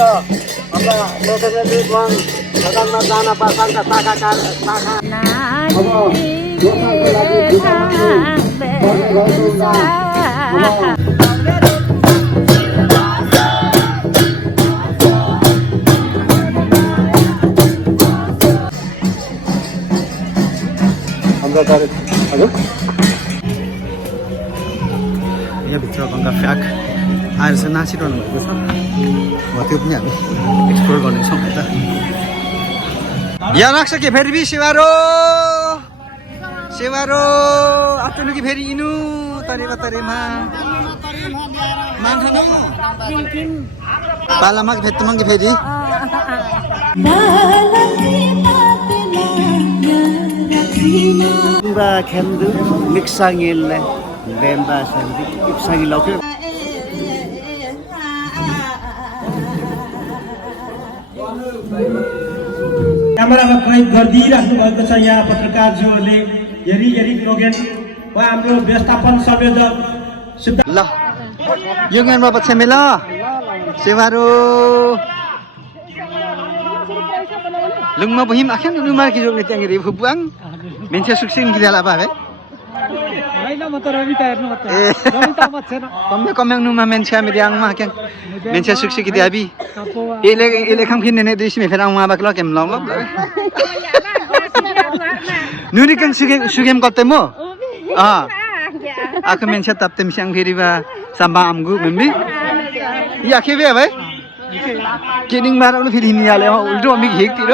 हाम्रा लोकनेत्री वन सदनमा जान पासाङका शाखा अब दोकानको लागि यहाँभित्र गङ्गा फ्याक आएर चाहिँ नाचिरहनु भएको छ हो त्यो पनि हामी एक्सप्लोर गर्नेछौँ यता यहाँ लाग्छ कि फेरि बि सेवारो सेवारो आँट्नु कि फेरि इनु तरेमा तरेमा मान्छ पालामा भेट्टुमा कि फेरि खेल्नु मिक्साङिलले बेम्बा सन्धि इप्साङिल लौके क्यामेरामा प्रयोग गरिदिइराख्नु भएको छ यहाँ पत्रकारज्यूहरूले हेरी लोगेन वा हाम्रो व्यवस्थापन संयोजक ल योगेन बाबा छेमेल सेवारो लुङमा बहिम आखेन लुङमा कि जोग्ने त्यहाँनिर फुपुआङ मेन्से सुक्सिन किला बाबे हैन म त रमिता हेर्नु मत रमिता मत छैन कम्मे कम्याङ नुमा मेन्से हामी दियाङमा के मेन्से सुक्सि कि दियाबी एले खम खिन्ने ने दिसमे फेर आउँ आबाक ल केम ल नुनी कन सुगेम कते मो आको मेन्से तप्ते मिसाङ फेरि बा साम्बा आमगु मेम्बी या खेबे भाइ केनिङ माराउनु फेरि हिनिहाले उल्टो अमि हेकतिर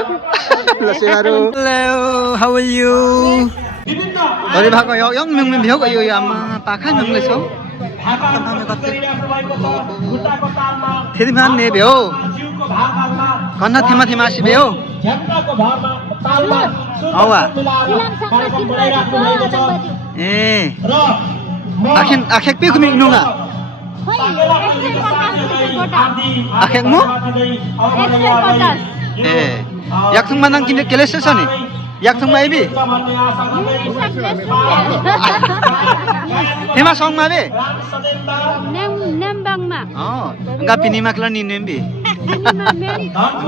ल सेवारो हेलो हाउ आर यु अरे भाग यङ मेङ मेम भ्याउ यो आमा पाखा मेङले छौ फेरि मान ने भ्याउ कन्ना थेमा थेमा सि भ्याउ औवा ए आखेन आखेक पे कुमिङ नुङा आखेक मु ए याक्थुङ मानङ किने केलेस छ नि याक्थुङ माइबी थेमा सङमा बे नेमबाङमा enggak pinimak lo ninembi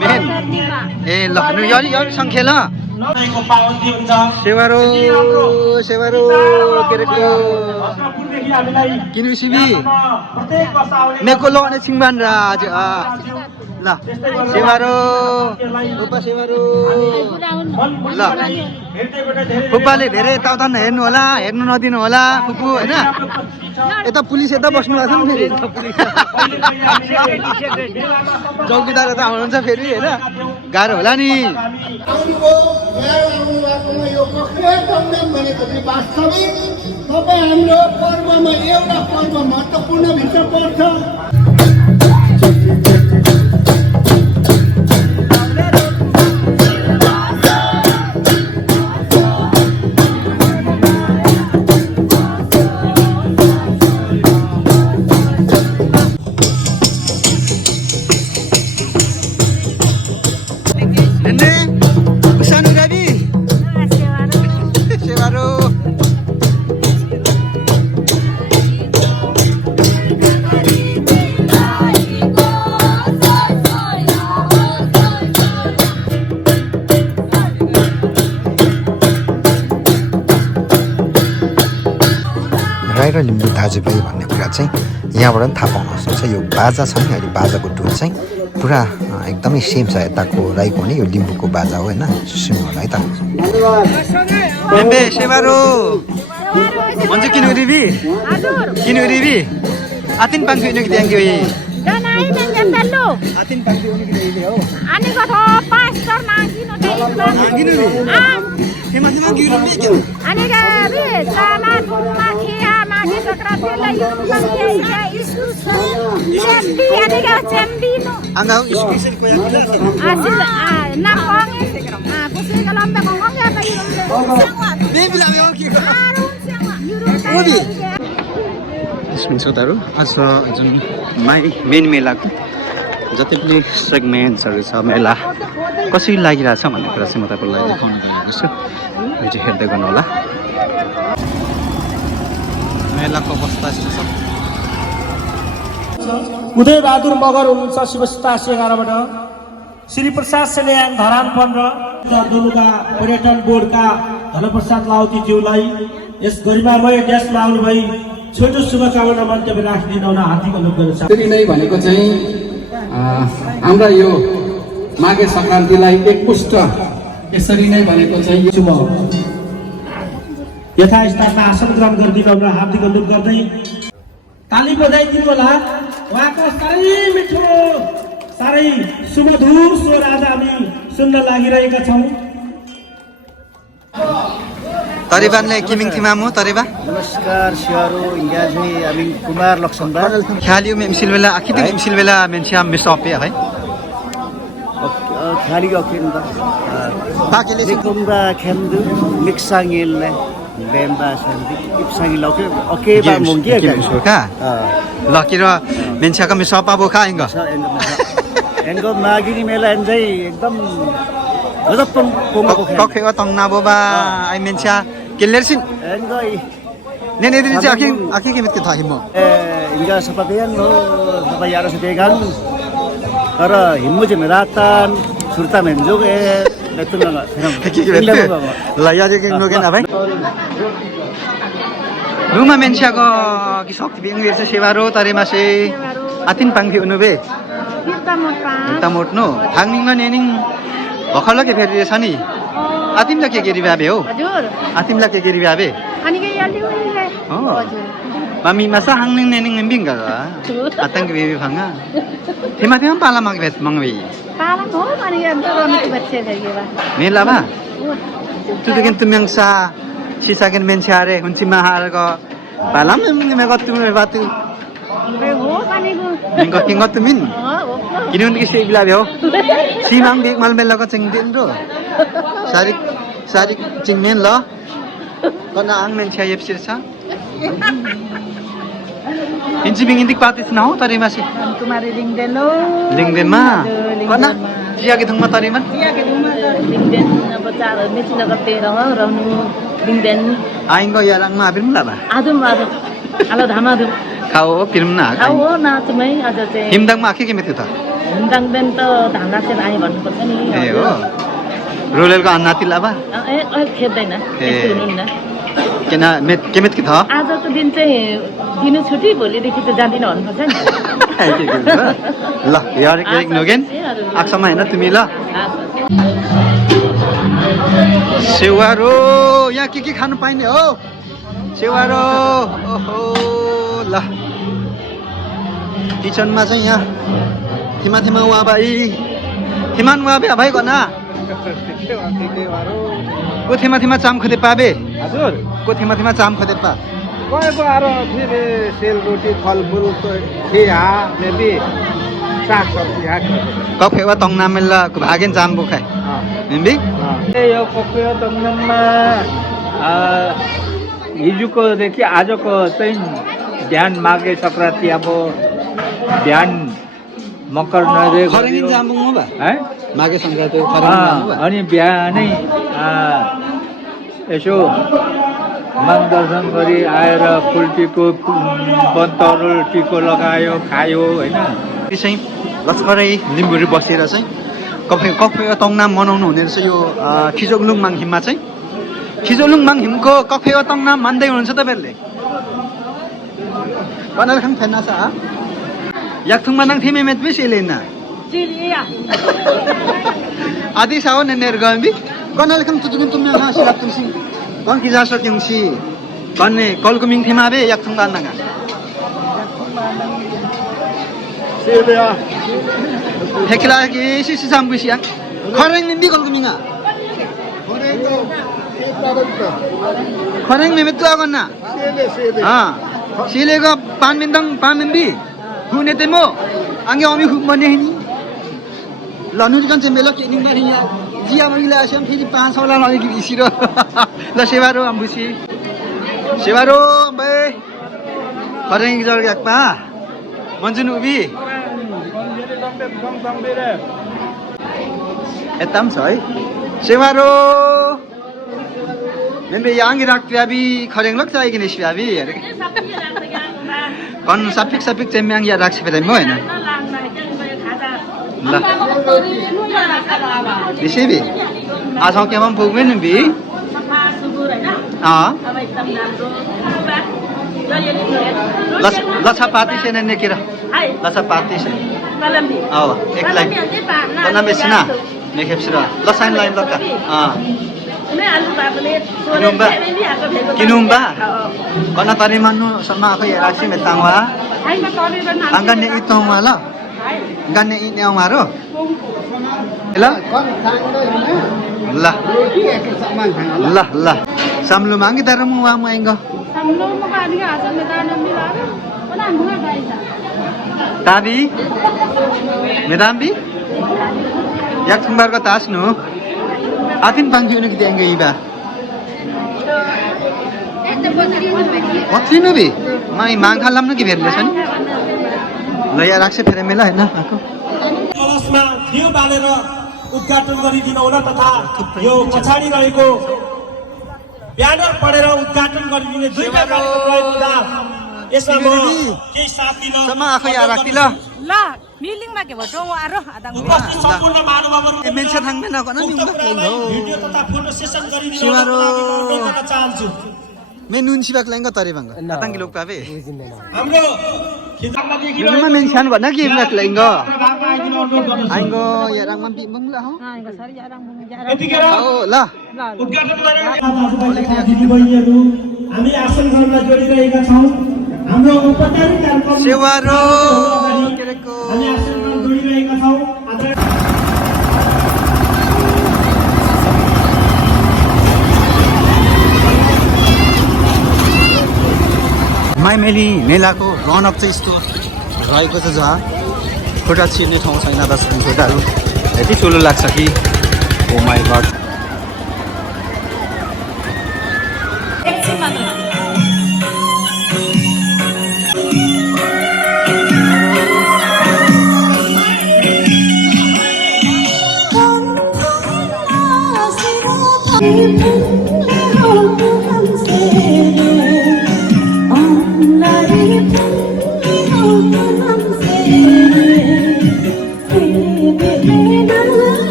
men lo nu yori sangkhela sewaro sewaro kereko kinu sibi nekolo ne singban raj ल सेवारो फुपा सेवारो ल फुपाले धेरै यताउता हेर्नु होला हेर्नु नदिनु होला फुपू हैन यता पुलिस यता बस्नु भएको छ नि फेरि चौकीदार यता आउनुहुन्छ फेरि हैन गाह्रो होला नि तपाईं हाम्रो पर्वमा एउटा पर्व महत्त्वपूर्ण भित्र पर्छ राई र लिम्बू दाजुभाइ भन्ने कुरा चाहिँ यहाँबाट पनि थाहा पाउन सक्छ यो बाजा छ नि अहिले बाजाको टोन चाहिँ पुरा एकदमै सेम छ यताको राईको भने यो लिम्बूको बाजा हो हैन सुन्नु होला है त बेबे सेवारो भन्छ किन रिबी किन रिबी आतिन पाङ्छु इनो कि thank you Danai menjatelo. Atin pagi ini kita हो Ani ko tho pastor nangino dei. Gini Tema-tema gini क्या Ani ga bi sama kuma khia ma ki sakrat la yum ya isu sembi ani ga sembi no. Angau special ko yang kelas. Asil na kong pusi kalam be kong ya ba yum. Be bilang yo ki ko. Robi. यसमा श्रोताहरु आज जुन main मेलाको जति पनि सेगमेन्ट्सहरु छ मेला कसरी लागिरहेछ भन्ने कुरा चाहिँ म तपाईहरुलाई देखाउन गएको छु भिडियो हेर्दै गर्नु होला मेलाको अवस्था यस्तो छ उदय बहादुर मगर हुनुहुन्छ शिवस्ता 11बाट श्री प्रसाद सेल्याङ धरान 15 दोलुका पर्यटन बोर्डका धनप्रसाद लाउती ज्यूलाई यस गरिमामय देशमा आउनुभई छोटो शुभकामना मन्तव्य राखिदिन हुन हार्दिक अनुरोध गर्न चाहन्छु। त्यसरी नै भनेको चाहिँ हाम्रा यो माघे सङ्क्रान्तिलाई एकपुष्ट यसरी नै भनेको चाहिँ शुभ यथास्थानमा आसन ग्रहण गरिदिनु हुन हार्दिक अनुरोध गर्दै ताली बजाइदिनु होला। उहाँको साह्रै मिठो साह्रै सुमधुर स्वर आज हामी सुन्न लागिरहेका छौँ। तरिबानले किमिङ थिमामु तरिबा नमस्कार सियारो इंगाजी अमिन कुमार लक्ष्मणबा ख्यालियो मेमसिल बेला आखिति मेमसिल बेला मेनसिया मिसपे है खाली अकिन्दा बाकेले कुम्बा खेमदु मिक्साङिलले बेम्बा सन्दी इप्साङि लके ओके बा मुंगे का लकी र मेनसियाको मिसपा बोका इंग एंगो मागिनी मेला एन्जै एकदम गजब पोंगो कखेवा तंगना बोबा आई मेनसिया केलरसिन एंगो नेने दिरि चाहिँ आखि के मित थाहि म इंगा सपतेन नो सबै यारो सपेगान तर हिम्मु चाहिँ मेरातान सुरता मेन्जोगे नेतुना ल या जे नोगे ना भाइ रुमा मेनसियाको कि शक्ति बिंगिर से सेवारो तरेमासे आतिन पाङफि उनुबे तमोट नो थाङनिङ नेनिङ भखल के फेरि छ नि आतिमला के गेरी बाबे हो हजुर आतिमला के गेरी बाबे अनि के याली उले हो मामी मासा हाङनिङ नेनिङ बिङ गर आतंक बेबी भाङा थिमा थिमा पाला माग भेट मंगवे पाला हो अनि अन्त रनु बच्चे देगे बा मेला बा तुदुकेन तुम्याङसा सिसाकेन मेनछारे हुन्ची महारको पालाम मेगा तुमे बातु बे हो अनि गु मेगा किंग तुमिन हो किनुन के सेबला भ्यो सिमाङ बेग मालमेलाको चिङदेन रो सारी चिङमेन ल कना आङ मेनछा एप्सिर छ हिन्ची बिङ इन्दिक पातिस न हो तरिमासी कुमारी लिङदेलो लिङदेनमा कना जियाके थुङमा तरिमा के दुमा लिङदेन अब चार मेचिन गते रहनु लिङदेन आइङ याराङमा बिरमला बा आदम आलो धामादु खाओ फिल्मना खाओ नाचमै आज चाहिँ हिमदाङमा आखि के मित्यो त हिमदाङ बेन त धाना चाहिँ आइ भन्नुपर्छ नि ए हो रोलेलको अन्नाति लाबा ए खेद्दैन त्यस्तो हुनुहुन्न केना के मित के थ आजको दिन चाहिँ दिनु छुट्टी भोलिदेखि त जाँदिन भन्नुपर्छ नि ल यार एक नोगेन आक्समा हैन तिमी ल सेवारो यहाँ के खानु पाइने हो सेवारो ओहो ल किचनमा चाहिँ यहाँ थिमा थिमा वा भाइ थिमान वा भाइ गना को थिमा थिमा चाम खदे पाबे हजुर को थिमा थिमा चाम खदे पा गएको आरो फेरि सेलरोटी फलफुल खिया मेबी साग सब्जी हाक कफेवा तंगना मेला भागेन चाम बोखाय मेबी यो कफेवा तंगनामा हिजोकोदेखि आजको चाहिँ बिहान माघे सङ्क्रान्ति अब बिहान मकर नुहाउँदै खरेङ जाम्बुङ हो बा है माघे सङ्क्रान्ति खरेङ अनि बिहानै यसो मार्गदर्शन गरी आएर फुलटीको बनतरुल टिको लगायो खायो होइन चाहिँ लक्ष्मरै लिम्बुरी बसेर चाहिँ कफेवा तंगनाम मनाउनु हुने रहेछ यो खिजोगलुङ माङहिममा चाहिँ खिजोगलुङ माङहिमको कफेवा तंगनाम मान्दै हुनुहुन्छ तपाईँहरूले बनाल खान फेर्ना छ याक्थुङमा नाङ थिमे मेत बेसी लेना चिलिया आदि साव नेनेर गम्बी कनाल खान तुजुकिन तुम्या हा सिलाप तुमसिङ कन कि जासो क्युङसी कन्ने कलको मिङ थिमा बे याक्थुङ गान्नागा सेबया हेकिला कि सिसि जामबुसिया खरेङ निम्बी कलको मिङा खरेङ मेमेत तो आगन्ना हा सिलेको पान मिन्दङ पान मिम्बी हुने तेमो आंगे अमी हुक मने हिनी लनुज कन चाहिँ मेलो केनिङ मारि यहाँ जिया महिला आसम फेरि 5 होला लनेकी इसिरो ल सेवारो अम्बुसी सेवारो बे खरेङ जर याकपा मन्जुन उबी एताम छ है सेवारो मेम्बे यांग राख प्याबी खरेङ लक चाहिँ किने स्याबी कन सापिक चेम्याङ या राख्छ फेरि म होइन ल बिसेबी आज केमा पुग्दैन बि लछा पाती से ने किरा लछा पाती से एक लाइन तना बेसिना ने खेप्सिरा लसाइन लाइन लका किनुम्बा कना तरी मान्नु सम्मा आखै राख्छि मे ताङवा angane itong wala gane inyaw maro ल ल ल ल samlu mangi daramu wa maingo tabi medambi yak thumbar ko tasnu atin pangju ni kiti angge iba Watri bi mai mang khalam na ki bherle chani ल या राख्छ फेरि मेला हैन आको कलशमा दियो बालेर उद्घाटन गरिदिनु होला तथा यो पछाडी रहेको ब्यानर पढेर उद्घाटन गरिदिने दुईटा कार्यक्रम रहेको हुँदा यसमा म केही साथ दिन समा आखै या राख्ति ल ल मिलिङमा के भटो आरो आधा उपस्थित सम्पूर्ण महानुभावहरु ए मेन्सन थाङ्बे नगन नि भिडियो तथा फोटो सेसन गरिदिनु शिवारो होला चाहन्छु मे नुन सिबाक लाइङ तरे भंग आतंकी लोग पावे हाम्रो खिजामा देखिरहनु नुनमा मेन्सन गर्न के बिमाक लाइङ आइगो याराङ मा बिमङ ल हो आइगो सरी याराङ यतिखेर हो ल उद्घाटन गरेर दाजुभाइका दिदीबहिनीहरु हामी आसन ग्रहणमा जोडिरहेका छौं हाम्रो औपचारिक कार्यक्रम सेवारो केरेको हामी आसन ग्रहण जोडिरहेका छौं माइमेली मेलाको रनअप चाहिँ यस्तो रहेको छ जहाँ खुट्टा छिर्ने ठाउँ छैन दर्शक खुट्टाहरू यति ठुलो लाग्छ कि ओ माई गड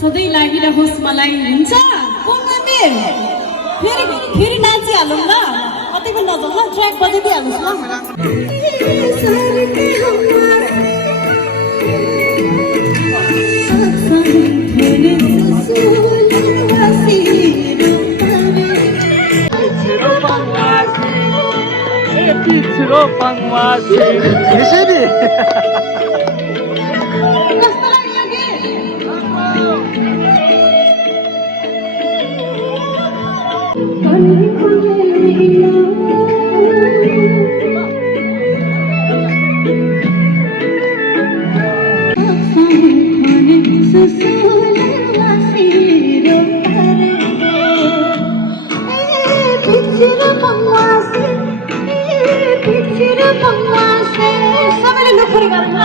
सधैँ लागिरहोस् मलाई हुन्छ फेरि नाचिहालौँ ल कतैको नजाउँ ल ट्र्याक बजाइदिइहाल्नुहोस् यसरी सबैले लुखुरी गरौँ ल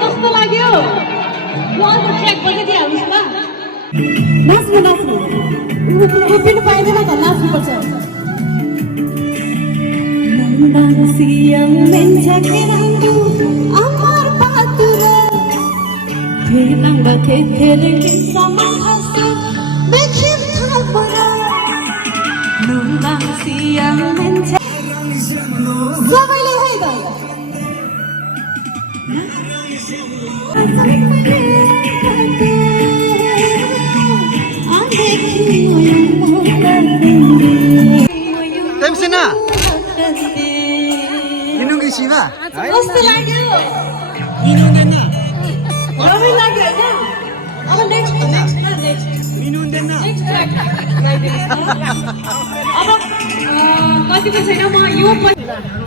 कस्तो लाग्यो ट्र्याक बजाइदिइहाल्नुहोस् ल नाच्नु नाच्नु उभिनु पाइँदैन त नाच्नुपर्छ सबैले है त तेमसिना इनुगी सिमा कस्तो लाग्यो इनुदैन रमाइलो लाग्यो होइन अब नेक्स्ट इनुदैन ट्र्याक गाइदिनुहोस् न अब कतिको छैन म यो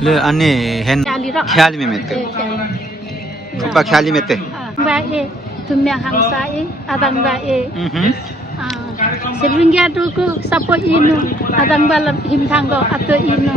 ले अनि हेन ख्याल में मेत Kupa khali mete. Bae tumya hangsa adang bae sebringya tuku sapo inu adang balam himthanggo ato inu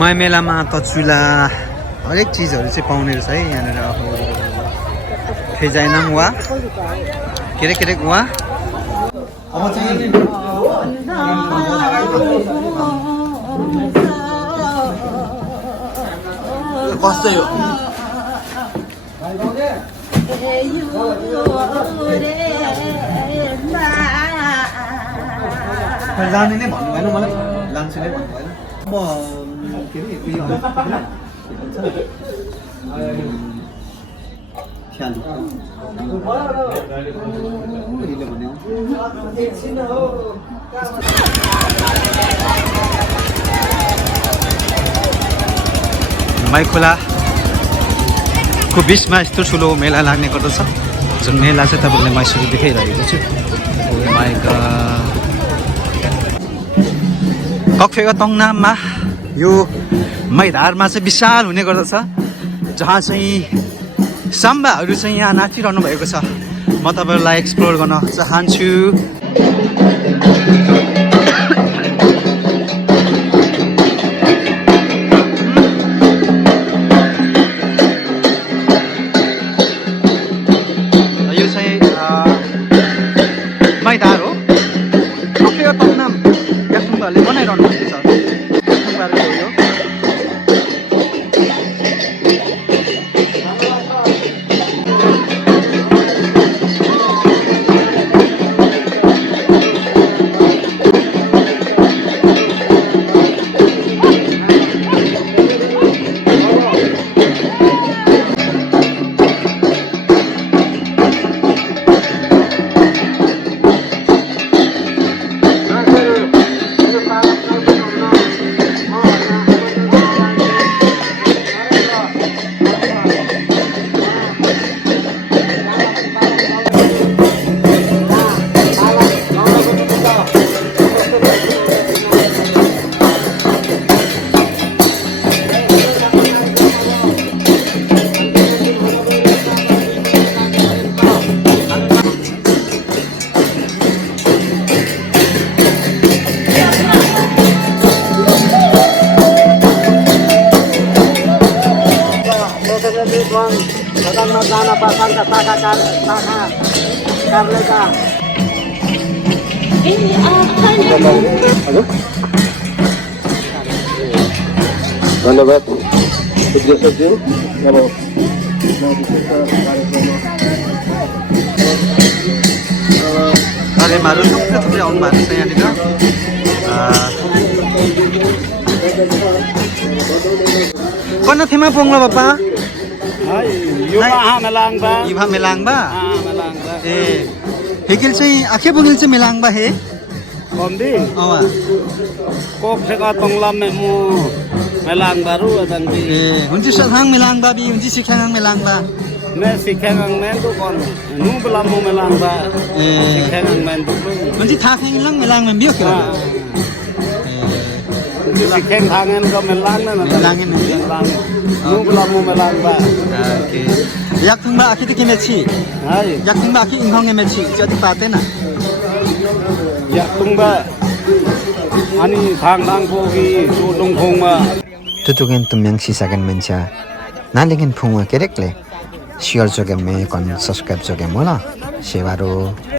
my मेलामा तचुला हरेक चिजहरू चाहिँ पाउने रहेछ है यहाँनिर अब फेजाइनाम वा के वा अब चाहिँ कस्तो यो जाने नै भन्नु भएन मलाई लान्छु नै भन्नु भएन अब के अरे उयो ख्याली भन्यो माई खोलाको बिचमा यस्तो ठुलो मेला लाग्ने गर्दछ जुन मेला चाहिँ तपाईँले मैसुरी देखाइरहेको छु कक्फेका तङनाममा यो मैदारमा चाहिँ विशाल हुने गर्दछ जहाँ चाहिँ साम्बाहरू चाहिँ यहाँ नाचिरहनु भएको छ म तपाईँहरूलाई एक्सप्लोर गर्न चाहन्छु यो चाहिँ मैदार हो कक्फेका तङनाम याक्थुङबाहरूले बनाइरहनु भएको छ सदनमा जान पासाङका शाखा कार्यालयका धन्यवाद उद्घोषकज्यू कार्यमाहरू थुप्रै आउनु भएको छ यहाँनिर कन्न थेमा पोङ्ला बापा युवा मेलाङबा ए हेकिल चाहिँ आखे बगिल चाहिँ मेलाङबा हे कम्दी अवा कोक फेका तंगला में मु मेलाङ बारू अदंगी ए हुन्छ सथाङ मेलाङबा बि हुन्छ सिखाङ मेलाङबा मैं सिखाङ में तो कौन नु बला मु मेलाङ बा ए सिखाङ में तो हुन्छ थाखेङ लङ मेलाङ में बियो के सिखाङ थांगन का मेलाङ में मेलाङ में नु बला मु मेलाङ बा ओके याक्थुङबा आखि त केमे छि हाय याक्थुङबा आखि इंहङ में छि जति पाते ना याक्थुङबा अनि थाङ थाङ को कि चोटोङ खोङमा तुतुगेन तुमयङ सिसागन मेन्चा लेकिन फुङ केरेकले शेयर जोगे में कौन सब्सक्राइब जोगे मोला सेवारो